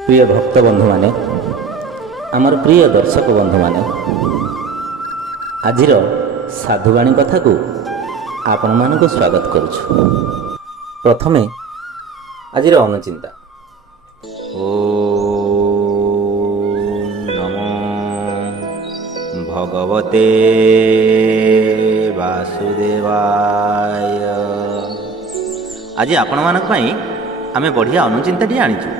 प्रिय भक्त बंधु माने आमर प्रिय दर्शक बंधु माने आजिर साधुवाणी कथा को आपण मानक स्वागत करुछु। प्रथमे आजिर अनुचिंता ओम नमो भगवते वासुदेवाय। आज आपण मानक पई आमे बढ़िया अनुचिंताटी आनिछु।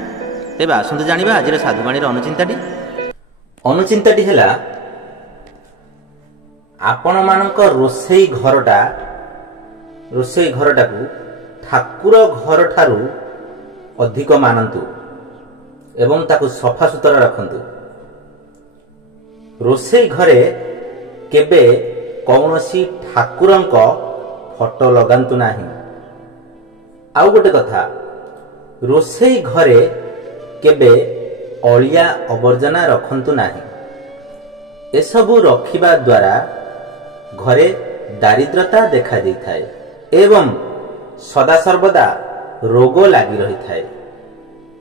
तेबे आसंतु जानिबा आजिर साधुवाणीर अनुचिंताटी। अनुचिंताटी हैला आपण मानक रोसई घरटाकू ठाकुर घर ठारू अधिक मानतु एवं ताकू सफा सुतरा रखंतु। रोसई घरे केबे कौनसी ठाकुरंक फोटो लगांतु नाही। आउ गोटे कथा, रोसई घरे केबे अलिया अवर्जना रखंतु नाही। एसबु रखिबा द्वारा घरे दारिद्रता देखा देइथाय एवं सदा सर्वदा रोग लागि रही थाए।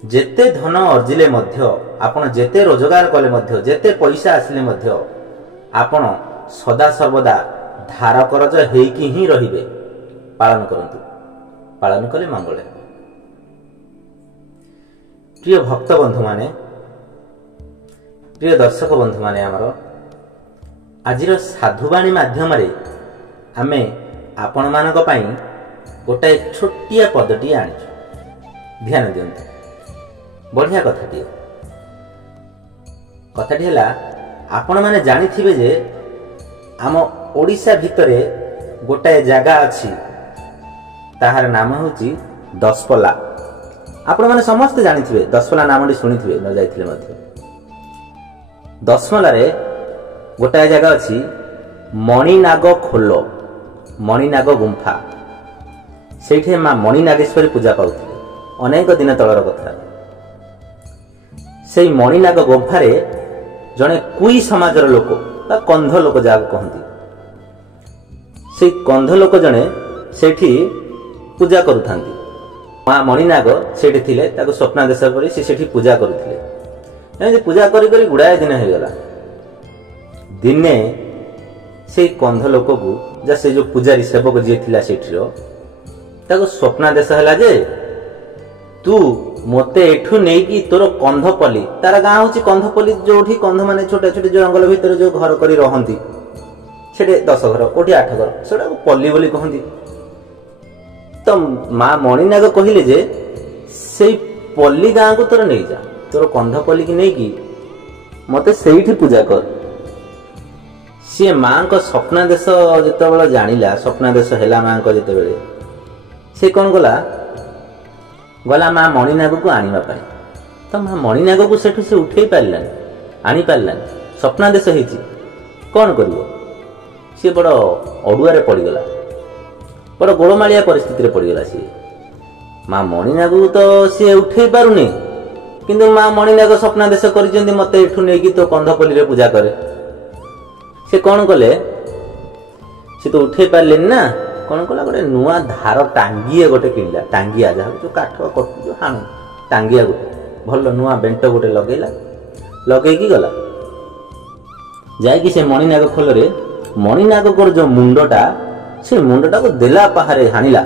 जेते धन अर्जिले मध्य आपण जेते रोजगार कले मध्य जेते पैसा आसिले मध्य आपण सदा सर्वदा धार करज हेकी ही रहिबे। पालन करंतु, पालन कले मंगल। प्रिय भक्त बंधु माने, प्रिय दर्शक बंधु माने, आमर आजिर साधुवाणी माध्यम रे आमे आपण मानक पई गोटाए छोटिया पदटी आनिछु। ध्यान दियंतु, बढ़िया कथाटी। कथाटी हैला आपण माने जानिथिबे जे आम ओडिसा भितरे गोटाए जागा अछि, ताहार नाम होची दशपल्ला। आपण माने समस्त जानिथिबे, दशपल्ला नामटी सुनिथिबे न जाइथिले मध्य। दशपल्ला रे गोटाए जागा अछि मणिनाग खोल, मणिनाग गुंफा। सेठे मां मणिनागेश्वरी पूजा पाउथिले अनेक दिन तळर कथा। सेई मणिनाग गुंफा रे जणे कुई समाजर लोक बा कंध लोक जाग कहंती, सेई कंध लोक जणे सेठी पूजा करूथांती। मां मणिनाग सेठी थिले, ताको स्वप्नादेश परि सेठी पूजा करूथिले। एमि पूजा करी करी गुडाए दिन हे गला। दिने से कंध लोक को जा से जो पूजारी सेवक जे थिला सेठिरो ताको स्वप्नादेश हला जे तू मते एठु नेई की तोर कंधपल्ली, तार गां होची कंधपल्ली, जोठी कंध माने छोटे छोटे जंगल भीतर जो घर करी रहंती सेठे 10 घर कोठी 8 घर सेटा पल्ली बोली कहंती। तो मां मणिनाग कहिले जे सेई पल्ली गां को तोर नेई जा, तोर कंधपल्ली की नेई की मते सेठी पूजा कर। सी मां को स्वप्नादेश जेतेबेले जानिला, स्वप्नादेश हैला मां को जेतेबेले से कोन गला मां मणिनाग को आनिबा पाई। तो मां मणिनाग को सेठु से उठेई पारलानी, आनी पारलानी। स्वप्नादेश हेची कोन करिवो, सी बड़ अडुआ रे पड़ी गला, बड़ गोळमालिया परिस्थिति रे पड़ी गला। सी मां मणिनाग तो सी उठेई पारुनी, किंतु मां मणिनाग स्वप्नादेश करिसेंती मते एठु नेकी तो कंधपल्ली रे पूजा करे। से कौन कले, से तो उठे पारे ना, कौन कला गोटे नुआ धार टांगिए गोटे किणला, टांगिया जहाँ जो काठ जो हाणु टांगिया गोटे भल नुआ बेंट गोटे लगेला, लगेकी गला जाइकी से मणिनाग खोलरे मणिनाग को जो मुंडटा से मुंडटा को देला पहारे हाणिला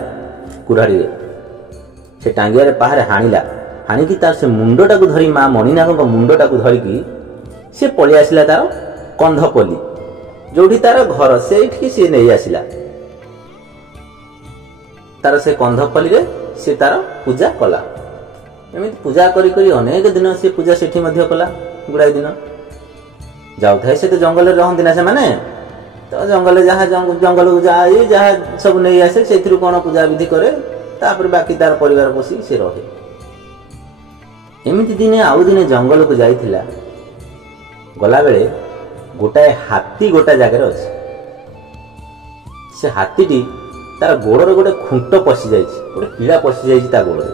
कुराड़ी रे, से टांगिया रे पहारे हाणिला। हाणिकी तार से मुंडटा को धरी मां मणिनाग को मुंडटा को धरिकी से पळि आसिला तार कंधपल्ली जोठी तार घर, सेठी से नहीं आसिला तार से कंधपल्ली रे से तार पूजा कला। एमिति पूजा करी करी अनेक दिन से पूजा सेठी मध्य कला। गुड़ाई दिन जाउथाय से तो जंगल रे रहंती ना से माने, तो जंगल जहाँ जंगल को जाई जहाँ सब नहीं आसे सेथिरु कोन पूजा विधि करे, तापर बाकी तार परिवार पोसी से रहे। एमिति दिने आउ दिने जंगल को जाइथिला, गला बेले गोटाए हाथी गोटा जगह अच्छे। से हाथीटी तार गोड़े गोटे खुंट पशि जाइए, गोटे पीड़ा पशि जाइए ता गोड़े।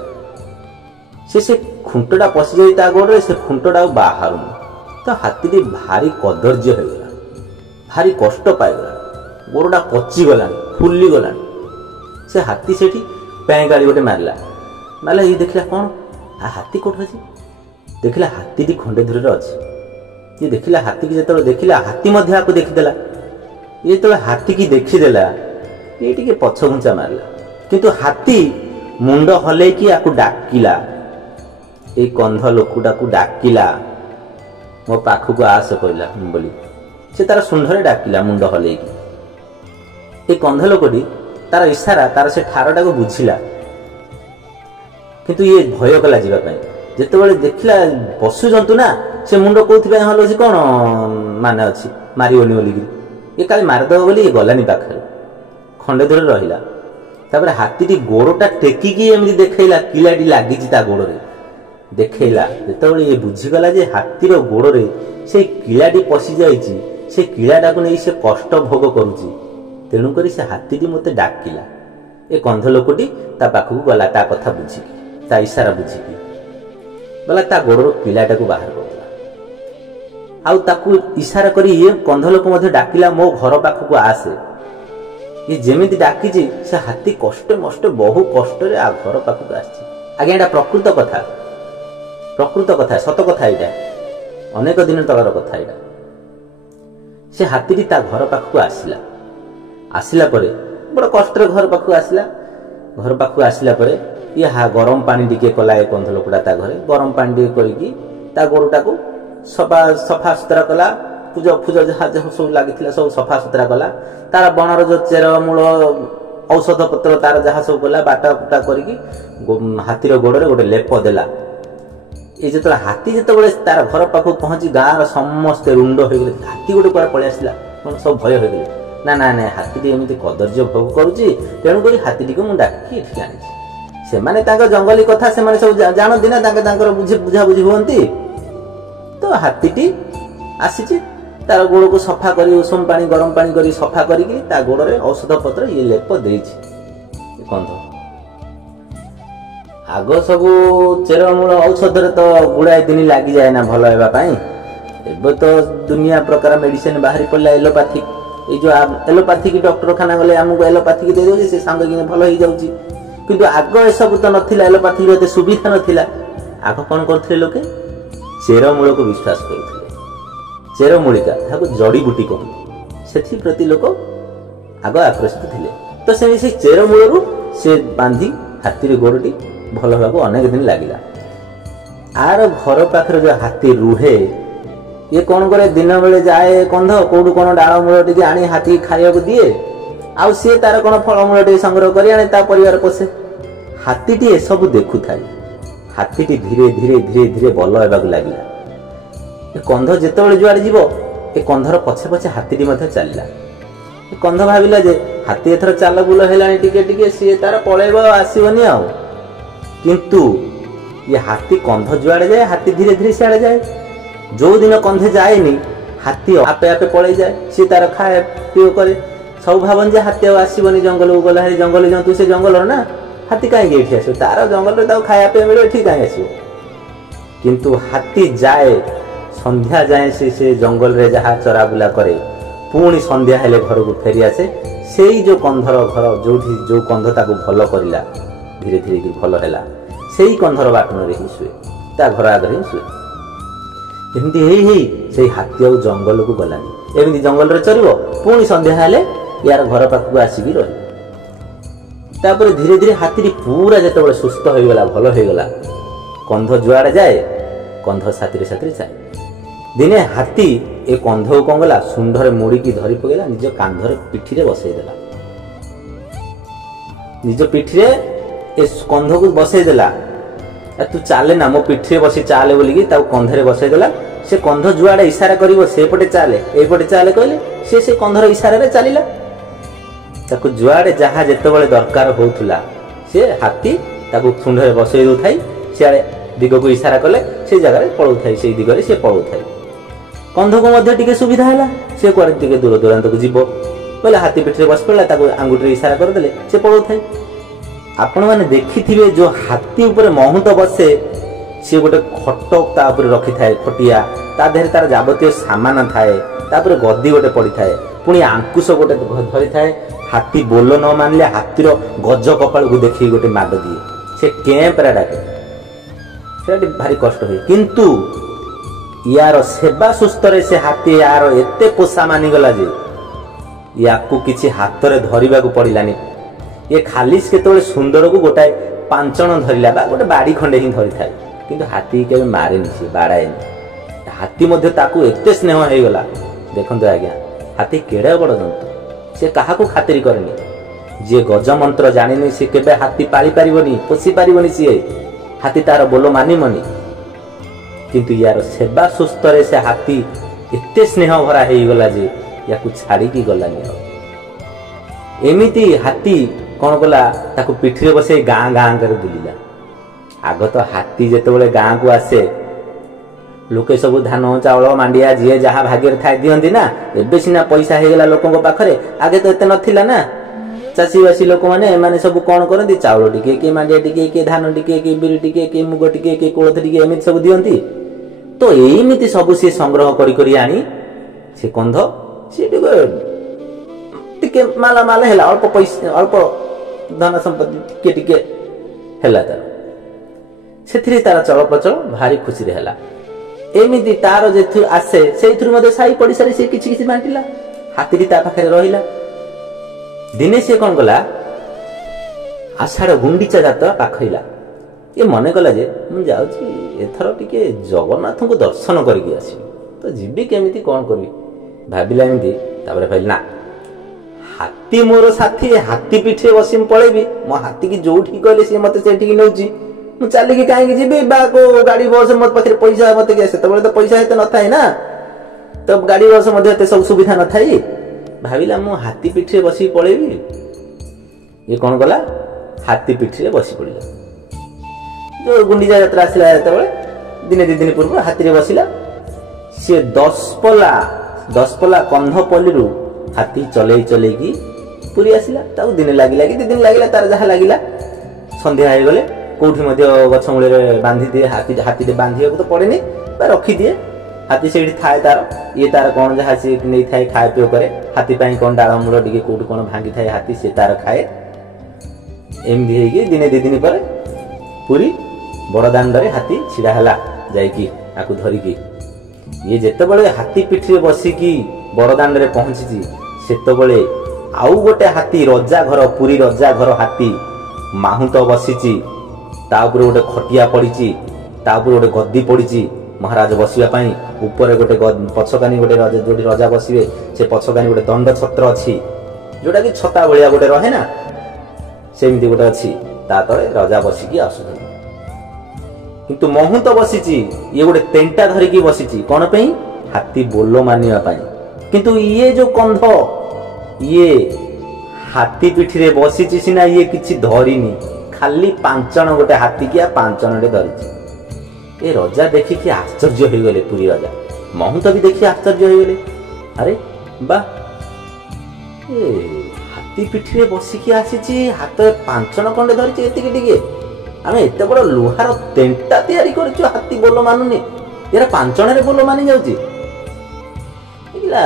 से खुंटटा पशि जाइए ता गोड़े, से खुंटटा बाहर। तो हाथीटी भारी कदर्य हो गला, भारी कष्ट पाइगला, गोड़टा पचि गला, फुली गला। से हाथी सेठी पैं गाड़ी गोटे मारला, मारला ये देखला कौन हाथी कोठ अच्छी देखिला हाथी खंडे दूर अच्छी ये देखिला हाथी की जो देखिला हाथी आपको देखीदेला ये तो हाथी की देखीदेला ये टी पछ घुंचा मारला किंतु हाथी मुंड हल कि डाकिला ये कंध लोकटा को डाकिला मो पाखक आस कहला बोली से तार सुंडरे डाकिला मुंड हल ये कंध लोकटी तार इशारा तार से ठारटा को बुझिला किंतु ये भय कला जावाई जिते देखला पशु जंतु ना से मुंड कौन हल कौन मान अच्छी मारिबनी बोलिकी ये काली मारिदेव बोली ये गलानी पाखे खंडे दूर रहा तापर हाथी गोड़टा टेकिकी एमती देखला किलाटी लगी गोड़ में देखला जो ये बुझीगला जे हाथीर गोड़ में से किलाटी पशि जा किलाटा को नहीं से कष्ट भोग करुच्ची तेणुक से हाथी मत डाकिला ये कंध लोकटी ता पाखक गला ता कथा बुझिकी ता इशारा बुझिकी गला ता गोड़ किलाटा को बाहर करला आउ इशारा करी ये कंध लोक डाकिला मो घर पाखक आसे ये जेमिति डाकी से हाथी कष्ट मष्ट बहु कष्ट घर पाखक आज्ञा एटा प्रकृत कथा सत कथा यहाँ अनेक दिन तलर कथा यहाँ से हाथी ता घर पाखक आसला बड़ कष्ट घर पाखक आसला ये गरम पानी टिके कला ये कंध लोकटा ता घरे गरम पानी टिके करके ता गोड़टा को सफा सुतरा कला पूजा फूजा जहाँ जहाँ सब लगी सब सफा सुतरा कला तार बनर जो चेर मूल औषध पत्र तार जहाँ सब कला बाटा फुटा करके हाथीर गोड़े गोटे लेप देला ये जो हाथी जो तार घर पाखक पहुंची गाँव समस्ते रुंड हो गए हाथी गोटे कुआ पलि आसला सब भय हो गए ना ना ना हाथी एमती कदर्य भोग करुच्ची तेणुक हाथी को डाकी एठी आनी से जंगली कथा से सब जानती ना बुझाबुझी हुई तो हाथी आसी तार गोड़ को सफा कर उषम पानी गरम पानी कर सफा करके ता गोड़े औषध पत्र ये लेप दे कंध आग सब चेरमूल औषध तो गुड़ाए दिन लगी जाए ना भल होगापाई एवं तो दुनिया प्रकार मेडिसिन बाहरी पड़ा एलोपैथिक ये जो एलोपैथिक डॉक्टर खाना गले आमको एलोपैथिक दे दे से सांगे भल हो जाऊँगी किंतु आग ए सब तो नाला एलोपैथिक एत सुविधा नाला आग कौन करते लोके चेरमूल को विश्वास करते चेरमूलिका जड़ी बुटी कहते से प्रति लोक आग आकर्षित थे तो से चेरमूल से बांधी हाथी गोड़टी भल होगा अनेक दिन लगे आर घर पाखे जो हाथी रुहे ये कौन करे दिन बेले जाए कंध कौटू कौन डाल मूल टे आनी हाथी खाया दिए आउ सी तार कौन फलमूल टे संग्रह कर आने ता परिवार पोषे हाथी ए सब देखु थाए हाथी धीरे धीरे धीरे धीरे बल होगा लगे कंध जिते जुआड़े जीव ए कंधर पछे पछे हाथी चलला कंध भाविला जे हाथी एथर चाल बुल है टिके सी तार पलैब आसबनी आ किंतु ये हाथी कंध जुआड़े जाए हाथी धीरे धीरे सियाड़े जाए जो दिन कंधे जाएनी हाथी आपे आपे पलि जाए सी तार खाए पीओ करे सब भावन जे हाथी आसबनी जंगल को गला जंगली जंतु से जंगल ना हाथी कहीं आस तार जंगल खाया मिले ये कहीं आस किंतु हाथी जाए संध्या जाए से जंगल रे जहाँ चरा बुला करे पुणी संध्या हेले घर को फेरी आसे से जो कंधर घर जो कंध ताको भल करला धीरे धीरे भल है से कंधर बाटन ही शुए ता घर आगे ही शुए एमती से हाथी आ जंगल को गलानी एमती जंगल रे चरिबो पुणी संध्या हेले यार घर पाखक आसिकी रही धीरे धीरे हाथी पूरा जिते सुस्थ हो गला भल हो गला कंध जुआड़े जाए कंध साथी साथी जाए दिने हाथी ए कंध को कौन गला सुंडरे मोड़िकी धरी पकेला निज कांधर पिठी बसईदेला निज पिठी ए कंध को बसईदेला तू चाले ना मो पिठी बसी चाले बोलिकी कंधरे बसईदेला से कंध जुआड़े इशारा करिवो से पटे चाले ए पटे चाले कहले से कंधर इशारा चलिला ताकू जुआड़े जहाँ जिते दरकार होउथुला से हाथी ताकू सुंडरे बसई दउथाई सियाड़े दिग को इशारा कले से जगह पलाउथाई से दिगरे से पलाउथाई कंध को मध्य टिके सुविधा है से कुआड़े टिके दूर दूरांत को जीव बोले हाथी पिठी बस पड़ा आंगुठी इशारा करदे से पलाउथाई आपण मैंने देखि जो हाथी ऊपर महूत बसे सी गोटे खट रखी थाए खटिया ता देहरे तार जाबतीय सामान थाए तापर गद्दी गोटे पड़ी थाए पुणी आंकुश गोटे धरी थाए हाथी बोल न मानले हाथीर गज कपाल को देखिए गोटे माड दिए से कें परा डाके ସେଟା ଭାରି କଷ୍ଟ ହୁଏ। କିନ୍ତୁ यार सेवा सुस्तरे से हाथी यार एते पोषा मानिगला जे याकू किछि हाथ रे धरिबा को पड़िलानी। ये खाली केतबे सुंदर को गोटाए पांचण धरिला बा गोटे बाड़ी खंडे ही धरि थाए, किंतु हाथी के मारेनी से बाड़ाएनी। हाथी मध्ये ताकू एते स्नेह हे गला। देखंतु आज्ञा हाथी केड़े बड़ जंतु, से काहा को खातिरी करनी। जे गज मंत्र जानिनी से केबे हाथी पाली परिबनी, पोषी परिबनी। से हाथी तार बोलो मानिमनी, किंतु यार सेवा सुस्तरे से हाथी एते स्नेह भरा हे गला जे याकू छाड़ी की गलानी। एमिति हाथी कौन कला ताकू पिठी रे बसे गाँ गाँ कर बुलिला। आग तो हाथी जेतेबेले गाँ को आसे लोके सब धान चावल मांडिया जी जहाँ भाग्य थाई दियंती ना। एबे सिना पैसा हे गला लोकन पाखरे, आगे तो एते नथिला ना। चाषी बासी लोक माने माने सब कौन करती चाउल टिके के मांडिया टिके के धान टिके के बिरी टिके के मुग टिके के कोलथ टिके एमिति सब दियंती। तो एमिति सब सी संग्रह करी करी आनी से कंध से टिके माला माला हेला। अल्प पैसा अल्प धन संपत्ति टिके टिके हेला तार सेथिरे तार चल प्रचल भारी खुशी रे हेला। एमिति तार जेथु आसे सेथुर मध्ये साई पडिसारी से किछि किछि बांटिला। हाथीटी ता पाखरे रहिला। दिने से कौन गला आषाढ़ गुंडीचा जात्रा पाखइला। ये मने कला जे मु जाउची एथर टिके जगन्नाथ को दर्शन करके आसी, तो जीवी केमिति कौन करबी भाबिला। एमिति तापरे भाई ना हाथी मोर साथी, हाथी पिठे बसी पळेबी। मो हाथी की जोठी कहले से मते सेठी की नउची, मु चाली की काहे की जीबी बा को गाड़ी बस मत पाखरे पैसा मते के सेतबेले तो पैसा हेते न थाई ना, तो गाड़ी बस मध्ये एते सब सुविधा न थाई। भाविला मु हाथी पिठे बसी पळेबी। ये कौन गला हाथी पिठे बसी पड़िला। जो गुंडीचा यात्रा आसिला जेतेबेले दिने दि दिन पूर्व हाथी रे बसिला। से 10 पला कंधपल्ली रु हाथी चलै चलै की पुरी आसिला। ताऊ दिन लागिला कि 2 दिन लागिला, तार जहा लागिला। संध्या हे गले कोठी मध्ये गछ मूले रे बांधी दिए। हाथी रे बांधिया तो पड़ेनी बा रखी दिए। हाथी सेठी थाए तार ये तार कौन जहा से नहीं थाए खाए पियो करे। हाथी पाई कौन डाल मूल टिके कोठी कौन भांगी थाए हाथी से तार खाए। एमदी हे कि दिने 2 दिन पर पुरी बड़दाण्डे हाथी छिड़ा है जाइकी आकु धरिकी। ये जेतेबेले हाथी पिठी रे बसिकी बड़दाण्डे पहुंची सेतेबेले आउ गोटे हाथी रजा घर, पुरी रजा घर हाथी माहुंत बसीची। ता ऊपर गोटे खटिया पड़ीची, ता ऊपर गोटे गद्दी पड़ीची महाराज बसिया पाई। ऊपर गोटे पछकानी गोटे जोटी रजा बसिबे से पछकानी गोटे दंड छत्र अछि, जोटा कि छता भलिया गोटे रहे ना, सेमिति गोटे अछि। ता तळे रजा बसिकी आसुथि, किंतु महूत बसीची ये गोटे तेंटा धरिकी बसीची। कौन पे हाथी बोलो मानिया पाई। किंतु ये जो कंध ये हाथी पिठी रे बसीची सिना, ये किछि धरिनी, खाली 5 जण गोटे हाथी किया 5 जण धरिची। ए रजा देखी कि आश्चर्य हो गले। पुरी राजा महूत भी देखी आश्चर्य हो गले। अरे बा ए हाथी पिठी रे बसिकी आसीची, हाथ 5 जण खंडे धरिची। एतिकी टिके आमे एते बड़ लुहार तेंटा तैयारी करछु, हाथी बोलो मानुनी। यार 5 जण रे बोलो मानि जाउची। इला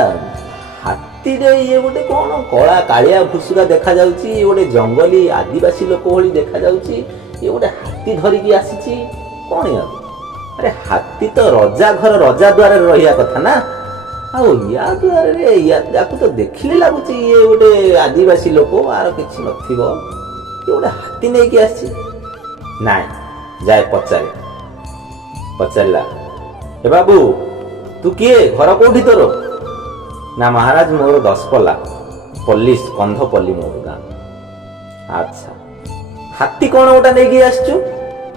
हाथी रे ये गोटे कोन कला कालिया भुसुरा देखा जाउची। ये गोटे जंगली आदिवासी लोक होली देखा जाउची। ये गोटे हाथी धरिकी आसीची कोन यार। अरे हाथी तो रजा घर रजा द्वार रहिया कथा ना। आउ या द्वार रे या जाकू तो देखिले लागुची ये गोटे आदिवासी लोक आर किछि नथिबो। ये गोटे हाथी नै कि आसी नाय जाए पचारला ए बाबू तू किए घर कोठी तोर ना महाराज मोर 10 पला पल्ली कंधपल्ली मोर गाँ। अच्छा हाथी कौन गोटा नहीं आसचु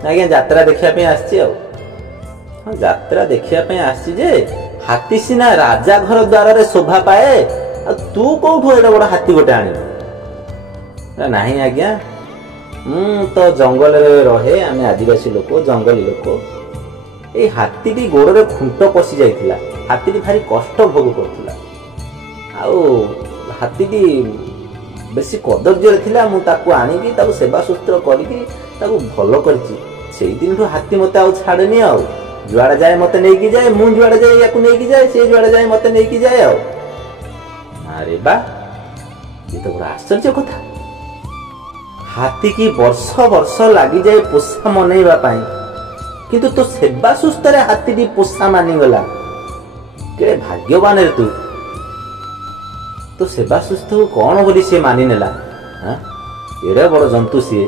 आज्ञा यात्रा देखिया पे आसची। हाँ यात्रा देखिया पे आसची जे हाथी सिना राजा घर द्वार रे शोभा पाए। तू कोठु एडा बड़ हाथी गोटे आनी नहीं आज्ञा तो जंगल रे रहे आमे आदिवासी लोक जंगली लोक। ए हाथी टी गोड़ रे खुंट पशि जाइथिला। हाथी टी भारी कष्ट भोग करथिला। आउ हाथी टी बेसी कदर्य थिला। मु ताकू आनी की ताकू सेवा सुस्त्र करिकी ताकू भलो करची। सेई दिन ठो हाथी मते आउ छाड़ेनी। आउ जुआड़े जाए मते नहीं की जाए, मु जुआड़े जाए याकू नहीं की जाए, से जुआड़े जाए मते नहीं की जाए। आउ अरे बा ये तो बड़ा आश्चर्य कथा। हाथी की वर्ष वर्ष लगी जाए पोषा मनइबा पाई, किंतु तो सेवा सुस्तर हाथी पोषा मानिगला के भाग्यवान रे तू तो सेवा सुस्थ को कौन बोली सी मानि नेला एड़े बड़ जंतु सी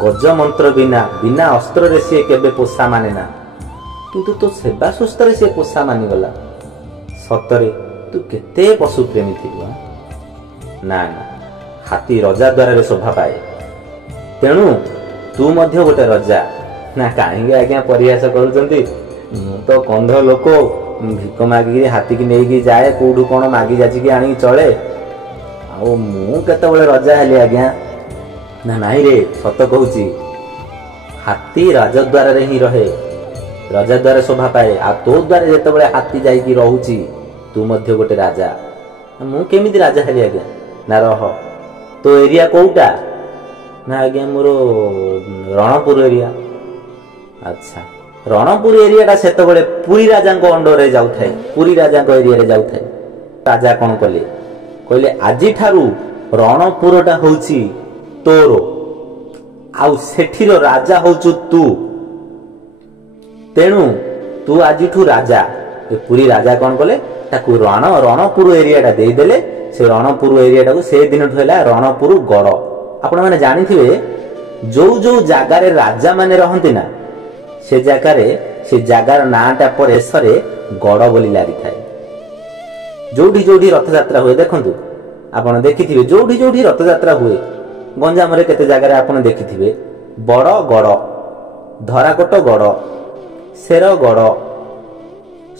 गज मंत्र बिना बिना अस्त्र रे सी केबे पोषा माने ना किंतु तो सेवा सुस्थ रे सी पोषा मानिगला सतरे तू केते पशु प्रेमी थी ना ना हाथी रजा द्वारा रे शोभा पाए तेणु तू मध्य गोटे रजा ना कहीं आज्ञा परिहास करुचंती तो कंध लोक भिक मागिकी हाथी की नहीं जाए कौटू कौन मागी जाचिकी आनी चले आते रजा हेली आज्ञा ना नाई रे सत कहूची हाथी राजद्वार रे ही रहे राजा द्वारा शोभा पाए आ तो द्वारा जिते हाथी जाइकी रहुची तू मध्य गोटे राजा मु केमिति राजा हेली आज्ञा ना रह तो एरिया कोउटा ना आज्ञा मोर रणपुर एरिया अच्छा रणपुर एरिया सेतबेले पुरी राजा अंडर रे जाउथाय पुरी राजा एरिया रे जाउथाय राजा कोन कले कहले आजि ठारू रणपुरटा होउची तोरो आउ सेठीरो राजा होउचु तू तेणु तू आजिठू राजा ए पुरी राजा कोन कले ताकू रणपुर एरियाटा देई देले से रणपुर एरियाटा को से दिन ठेला रणपुर गड़ आपण माने जानिथिबे जो जो जागारे राजा माने रहंती ना से जगार नाटा पर एसरे गड़ बोली लगी थाए जोठी जोठी रथ यात्रा हुए देखंतु आपण देखिथिबे जोठी जोठी रथ यात्रा हुए गंजाम रे केते जगार आपण देखिथिबे बड़ गड़ धराकोट गड़ शेर गड़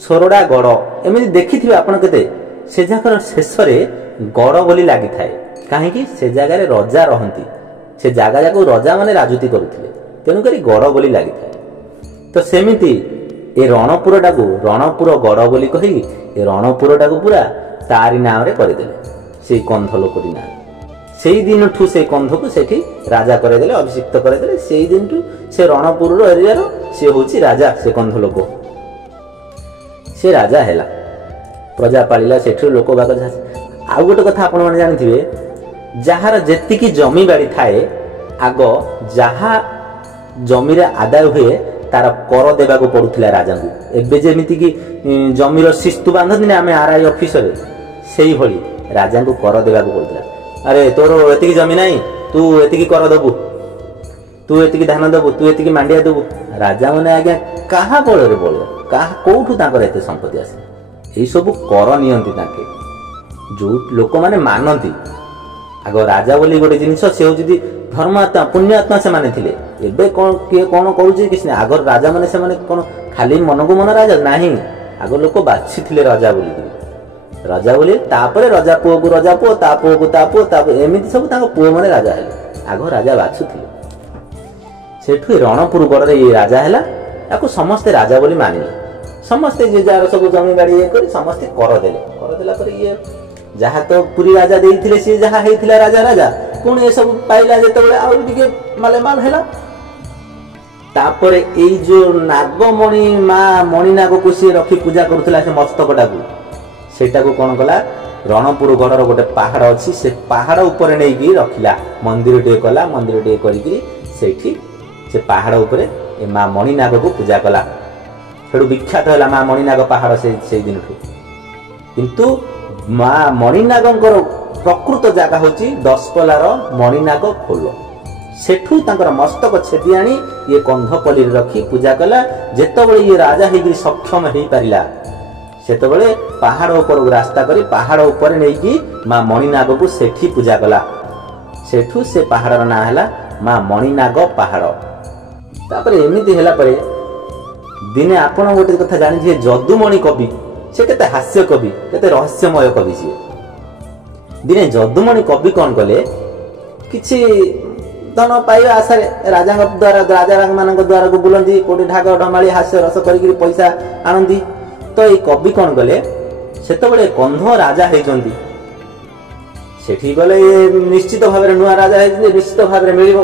सोरडा गड़ एमिति देखिथिबे आपण केते से जगार शेष रे गड़ बोली लगी थाए काहेकि से जगार रजा रहंती से जगह जाको रजा माने राजूती करुथिले तेनु करी गड़ बोली लगी थाए तो सेमिति ए रणपुर गड़ बोली कही ए रणपुर पूरा तारी नाम रे करदेले से कंध लोकटी ना से दिन ठू से कंध को सेठी राजा करदेले अभिषिक्त करदेले से दिन ठू से रणपुर एरिया रो से होची राजा से कंध लोक से राजा हैला प्रजा पालिला सेठी लोक बाग आउ गोटे कथा आपण माने जानिथिबे जहार जेतिकी जमी बाड़ी थाए आगो जहा जमी रे आदाय हुए तार कर देवा को पड़ुला राजा को एबे जेमिति की जमीर शिस्तु बांधती ना आम आरआई ऑफिसर से भली राजा को कर देवा को पड़ुला अरे तोर एतिकी जमी नहीं तू एतिकी कर दबु तू एतिकी धान दबु तू एतिकी मांडिया दबु राजा माने आज्ञा कहा बल रे बल कहा कोठू तांकर एते संपत्ति आसे एई सब कर नियंती ताके जो लोक माने मानती आग राजा बोली गोटे जिनिस से होची धर्मात्मा पुण्यात्मा से माने थिले एबे कोन के कोन करूची किछ नै आगर राजा माने से माने कोन खाली मन को मन राजा नाही आगर लोक बाछि थिले राजा बोली तापरे राजा पुओ को राजा पुओ ता पुओ को ता एमिति सब ताको पुओ माने राजा हेले आगर राजा बाछु थिले सेठु रणपुर गड़ रे ये राजा हैला याको समस्त राजा बोली मानिले समस्त जे जार सब जमी गाड़ी ये करी समस्त कर देला पर ये जहा तो पुरी राजा देइथिले से जहा हेइथिला राजा पुणी सब पाइला जेतबेले आउ टिके मालेमाल हैला तापरे एई जो नागमणि मा मणिनाग को से रखी पूजा करुथला से मस्तकटा को सेटा को कोन कला रणपुर गड़र गोटे पहाड़ अछि से पहाड़ ऊपर नै की रखिला मंदिर टे कला मंदिर टे करी की सेठी से पहाड़ ऊपर ए मा मणिनाग को पूजा कला सेडु विख्यात होला मा मणिनाग पहाड़ से दिन किंतु मा मणिनागंकर प्रकृत जगह होची दशपलार मणिनाग खोल सेठू तांकर मस्तक छेदी आनी ये कंधपल्ली रखी पूजा कला जेतबेले ये राजा हेगी सक्षम हेई पारिला सेतबेले पहाड़ ऊपर रास्ता करी पहाड़ ऊपर नेकी मा मणिनाग को सेठी पूजा कला सेठू से पहाड़र ना हैला मा मणिनाग पहाड़ तापरे एमिति हैला परे दिने आपण गोटे कथा जानि जे जदुमणि कवि से केते हास्य कवि केते रहस्यमय कवि से दिने जदुमणि कवि कौन कले किछि धन पाइबा आशा राजा द्वारा राजा मान द्वारा को बुलंदी कोटी ढाक ढमाली हास्य रस करी पैसा आनंदी तो ये कवि कौन कले सेतबेले कंध राजा हेजंती सेठी गले निश्चित भाव नुआ राजा हेजंती निश्चित भाव मिलिबो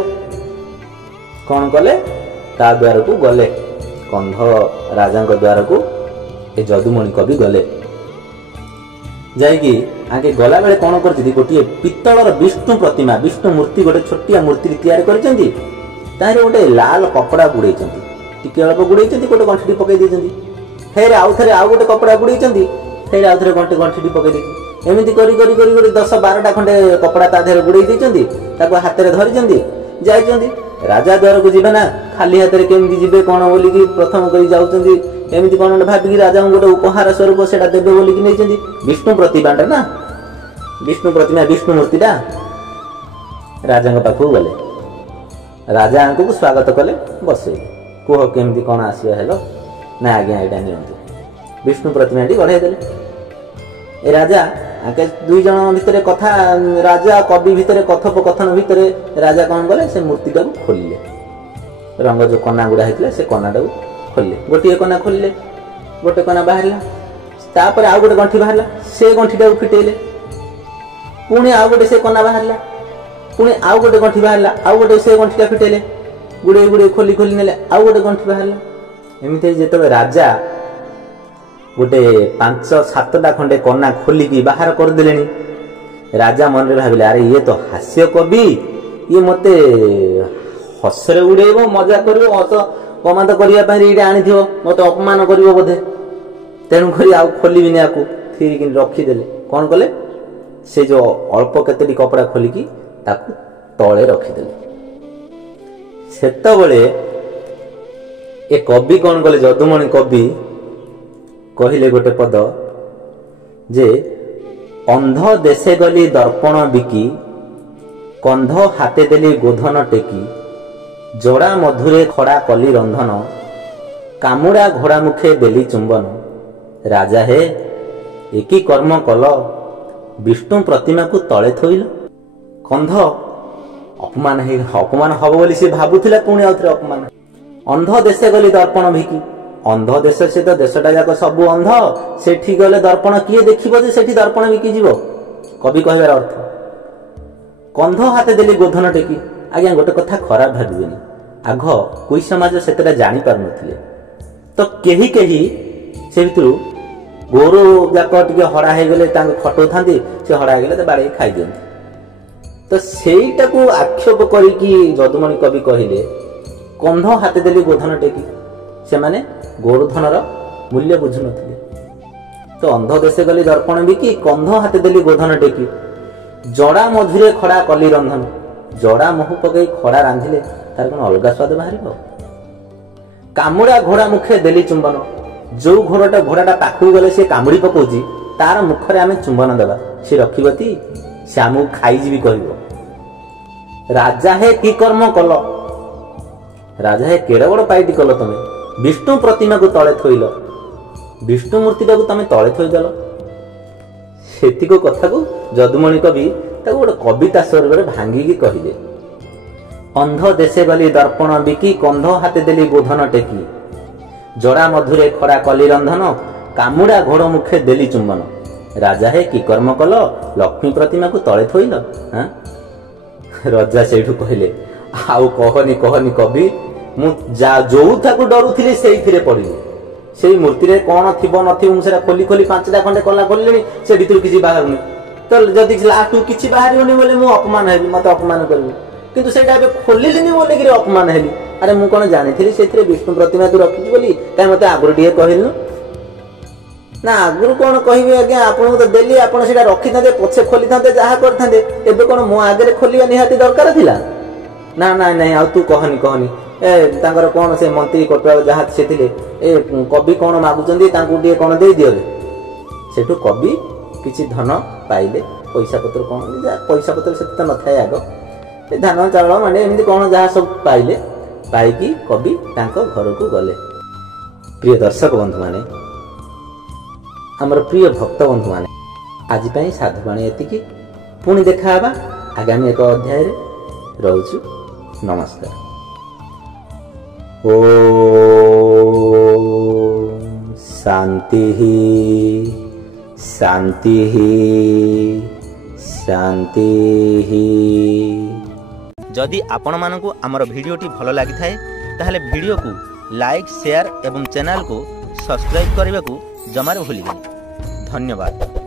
कौन कले ता द्वारा को गले कंध राजा द्वारा को ए जदुमणि कवि गले जाइकी आगे गला बेले कौन करती गोटे पित्तलर विष्णु प्रतिमा विष्णु मूर्ति गोटे छोटिया मूर्ति तैयार करछंती तारे गोटे लाल कपड़ा गुड़े टिके अल्प गुड़े गोटे गंठी पकई देती फेर आउ थे आउ गोटे कपड़ा गुड़े फेर आउ थे गंठी पकई देती एमती करी 10-12टा खंडे कपड़ा ता देहरे गुड़े देती हाथ में धरी जाइए राजा द्वार को जीवे ना खाली हाथ में केमती जीवे कौन बोलिकी प्रथम कर जाऊँगी एमती कौन भाविकी राजा गोटे उपहार स्वरूप से देवे बोलिकी नहीं विष्णु प्रतिमाटा ना विष्णु प्रतिमा विष्णु मूर्तिटा राजा पाखक गले राजा को स्वागत कले बसे कह केमती कौन आसवा हेलो ना आज्ञा यहाँ नियंतु विष्णु प्रतिमाटी गढ़ाई देले राजा आगे दुई जन भितर कथा राजा कवि भितर कथोपकथन भितर राजा कौन कले से मूर्तिटा को खोलिले रंग जो कना गुड़ा होता से कनाटा को खोलिले गोटे कना खोलिले गोटे कना बाहर तापर आउ गोटे गंठी बाहर से गंठीटा को फिटेले पुणी आउ गोटे से कना बाहर पुणी आउ गोटे गंठी बाहर आउ गोटे से गंठीटा फिटेले गुड़े गुड़े खोली खोली नेले आउ गोटे गंठी बाहर एमती जो राजा गोटे 5-7टा खंडे कना खोलिकी बाहर करदे राजा मन में भाविले अरे ये तो हास्य कवि ये मते हसरे उड़ेब मजा कर हस कमात करने आनी मत अपमान कर बोधे तेणुक आउ खोलबिनी आपको फिर रखीदे कौन कले से जो अल्प केतोटी कपड़ा खोलिकी ताकू तले रखीदे सेतबेले ए कवि कौन कले जदुमणि कवि कहले गोटे पद जे अंध देशे गली दर्पण बिकी कंध हाते देली गोधन टेकी जोड़ा मधुरे खड़ा कली रंधन कामुड़ा घोड़ा मुखे देली चुंबन राजा हे एकी कर्म कल विष्णु प्रतिमा को तले थोइल कंध अपमान हम बोली सी भावुला पुणी आउ थे अपमान अंध देशे गली दर्पण भिकी अंध देश से तो देशटा जाक सबू अंध से गले दर्पण किए देखिबो जे सेठी दर्पण बिकी जीवो कवि कहबार अर्थ कंध हाथ देली गोधन टेकी आज्ञा गोटे कथा खराब भाविबेनी आघ कोई समाज सेतटा जानी पार नथिले तो केही केही से भितरु गोरु जाक टिके हड़ा हे गले तांग खटो थांती से हड़ा हे गले तो बाड़े खाई दियंती तो सेईटा को आक्षेप करिकी जदुमणि कवि कहिले कंध हाथ देली गोधन टेकी से माने गोवर्धनर मूल्य बुझु नथिले तो अंध देशे गली दर्पण बिकी कंध हाथ देली गोधन टेकी जड़ा मधुरे खड़ा कली रंधन जड़ा महु पकई खड़ा रांधिले तार कोन अलगा स्वाद बाहरिबो कामुड़ा घोड़ा मुखे देली चुंबन जो घोड़ाटा पाखु गले से कामुड़ी पकोजी तार मुखरे आमे चुंबन देबा से रखिबती से आमु खाइजी भी कहबो राजा हे की कर्म कल राजा हे केड़े बड़ पाइटी कल तमे विष्णु प्रतिमा को तले थोइल विष्णु मूर्तिटा को तमे तले थोइदेल सेतिको कथा को जदुमणि कवि ताको गोटे कविता स्वर भांगिकी कहिले अंध देशे गली दर्पण बिकी कंध हाथे देली गोधन टेकी जड़ा मधुरे खड़ा कली रंधन कामुड़ा घोड़ मुखे देली चुंबन राजा हे की कर्म कल लक्ष्मी प्रतिमा को तले थोइल हाँ राजा सेठू कहले आउ कहनी कहनी कवि मु जो को डरुली से पड़ी से मूर्ति रे कौन थी न खोली खोली 5टा खंडे कला खोलि से भीतर किसी बाहर तो जदि लास्ट किसी बाहर बोले मुझे अपमान हेली मत अपमान करी किंतु सेटा खोलिनी बोलिक अपमान हेली अरे मुझे कौन जानी से विष्णु प्रतिमा तू रखी बोली कहीं मत आगुरी टे कहलु ना आगुरी कौन कह आज्ञा आपको तो देली आप रखी था पछे खोली था जहाँ करते कौन मो आगे खोलिया निहाती दरकार थिला ना ना नहीं आ तू कहनी कहनी तांकर कौन से मंत्री कोटवाल जहाँ से थिले ए कवि कौन मागुचंदी तांकु टे कौन दे दियो सेठू कवि किछि धन पाइले पैसा पत्र कौन पैसा पत्र से तो न थाए आग धान चाउल माने एमती कौन जहाँ सब पाइले पाइकी कवि तांको घर को गले प्रिय दर्शक बंधु माने हमर प्रिय भक्त बंधु माने आज पई साधुवाणी एतिकी पुणी देखा हबा आगामी एक अध्याय रे रहउछु नमस्कार ओ शांति शांति शांति। जदि आपण मानकु आमर भिडियोटी भल लागि थाए ताहले भिडियो को लाइक शेयर एवं चैनल को सब्सक्राइब करने को जमार भूलिबेनि। धन्यवाद।